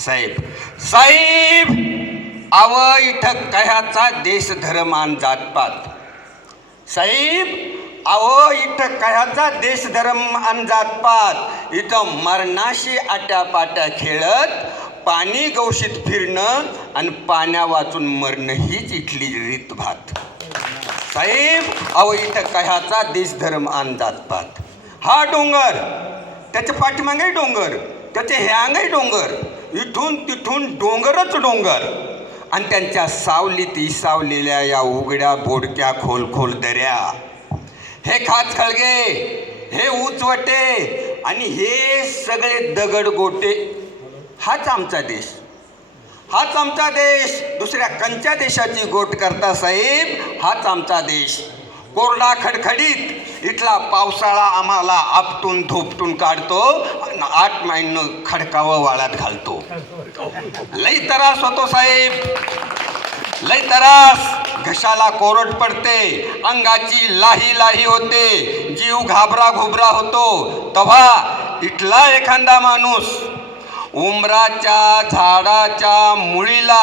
साहेब साहेब आव इथं कह्याचा देश धर्म आणि जातपात साहेब अहो इथं कह्याचा देश धर्म आणि जातपात इथं मरणाशी आट्यापाट्या खेळत पाणी गवशीत फिरणं आणि पाण्या वाचून मरणं हीच इथली रीतभात साहेब अहो इथं कह्याचा देश धर्म आणि जातपात हा डोंगर त्याच्या पाठीमागे डोंगर त्याचे ह्यांगही डोंगर इथून तिथून डोंगरच डोंगर आणि त्यांच्या सावलीत इसावलेल्या या उघड्या बोडक्या खोल खोल दऱ्या हे खाच खळगे हे उचवटे आणि हे सगळे दगड गोटे हाच आमचा देश हाच आमचा देश दुसऱ्या कंच्या देशाची गोट करता साहेब हाच आमचा देश कोरडा खडखडीत इथला पावसाळा आम्हाला आपटून धोपटून काढतो आणि 8 महिने खडकावं वाळात घालतो लई त्रास होतो साहेब लई त्रास घशाला कोरड पडते अंगाची लाही लाही होते जीव घाबरा घुबरा होतो तेव्हा इथला एखादा माणूस उमराच्या झाडाच्या मुळीला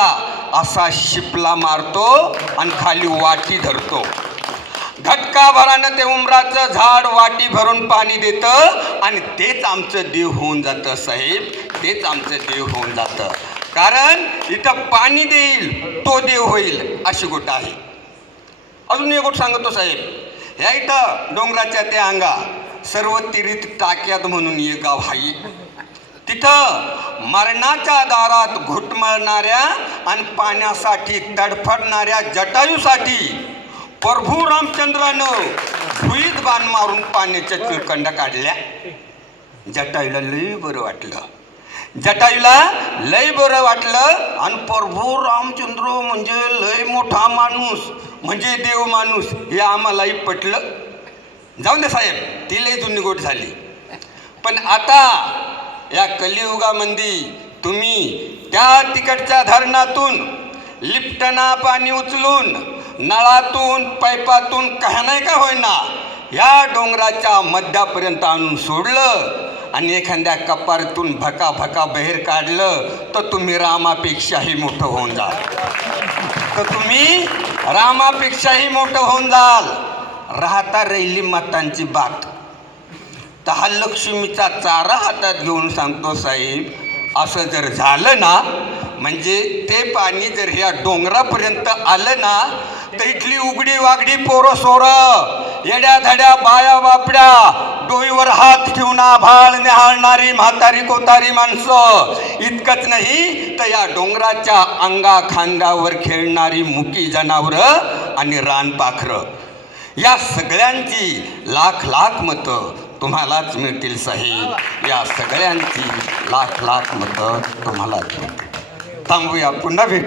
असा शिपला मारतो आणि खाली वाटी धरतो घटका भरानं ते उमराचं झाड वाटी भरून पाणी देतं आणि तेच आमचं देव होऊन जातं साहेब तेच आमचं देव होऊन जातं कारण इथं पाणी देईल तो देव होईल अशी गोष्ट आहे अजून एक गोष्ट सांगतो साहेब ह्या इथं डोंगराच्या त्या अंगा सर्व तिरीत टाक्यात म्हणून एक गाव आहे तिथं मरणाच्या दारात घुटमळणाऱ्या आणि पाण्यासाठी तडफडणाऱ्या जटायूसाठी प्रभू रामचंद्रानं भुईत बाण मारून पाण्याच्या चिळकंडा काढल्या जटायूला लई बरं वाटलं जटायूला लई बरं वाटलं आणि प्रभू रामचंद्र म्हणजे लय मोठा माणूस म्हणजे देव माणूस हे आम्हालाही पटलं जाऊन दे साहेब ती लई जुनी गोष्ट झाली पण आता या कलियुगामध्ये तुम्ही त्या तिकडच्या धरणातून लिफ्टना पाणी उचलून नळातून पाईपातून काही नाही का होईना या डोंगराच्या मध्यापर्यंत आणून सोडलं आणि एखाद्या कपारीतून भका भका बाहेर काढलं तर तुम्ही रामापेक्षाही मोठं होऊन जाल मोठं होऊन जाल राहता राहिली मतांची बात तर हा लक्ष्मीचा चारा हातात घेऊन सांगतो साहेब असं जर झालं ना म्हणजे ते पाणी जर ह्या डोंगरापर्यंत आलं ना तर इथली उघडी वागडी पोरं सोरं येड्या धड्या बाया बापड्या डोईवर हात ठेवून आभाळ निहाळणारी म्हातारी कोतारी माणसं इतकंच नाही तर या डोंगराच्या अंगा खांद्यावर खेळणारी मुकी जनावरं आणि रानपाखरं या सगळ्यांची लाख लाख मतं तुम्हालाच मिळतील साहेब या सगळ्यांची लाख लाख मतं तुम्हालाच मिळतील थांबूया पुन्हा भेट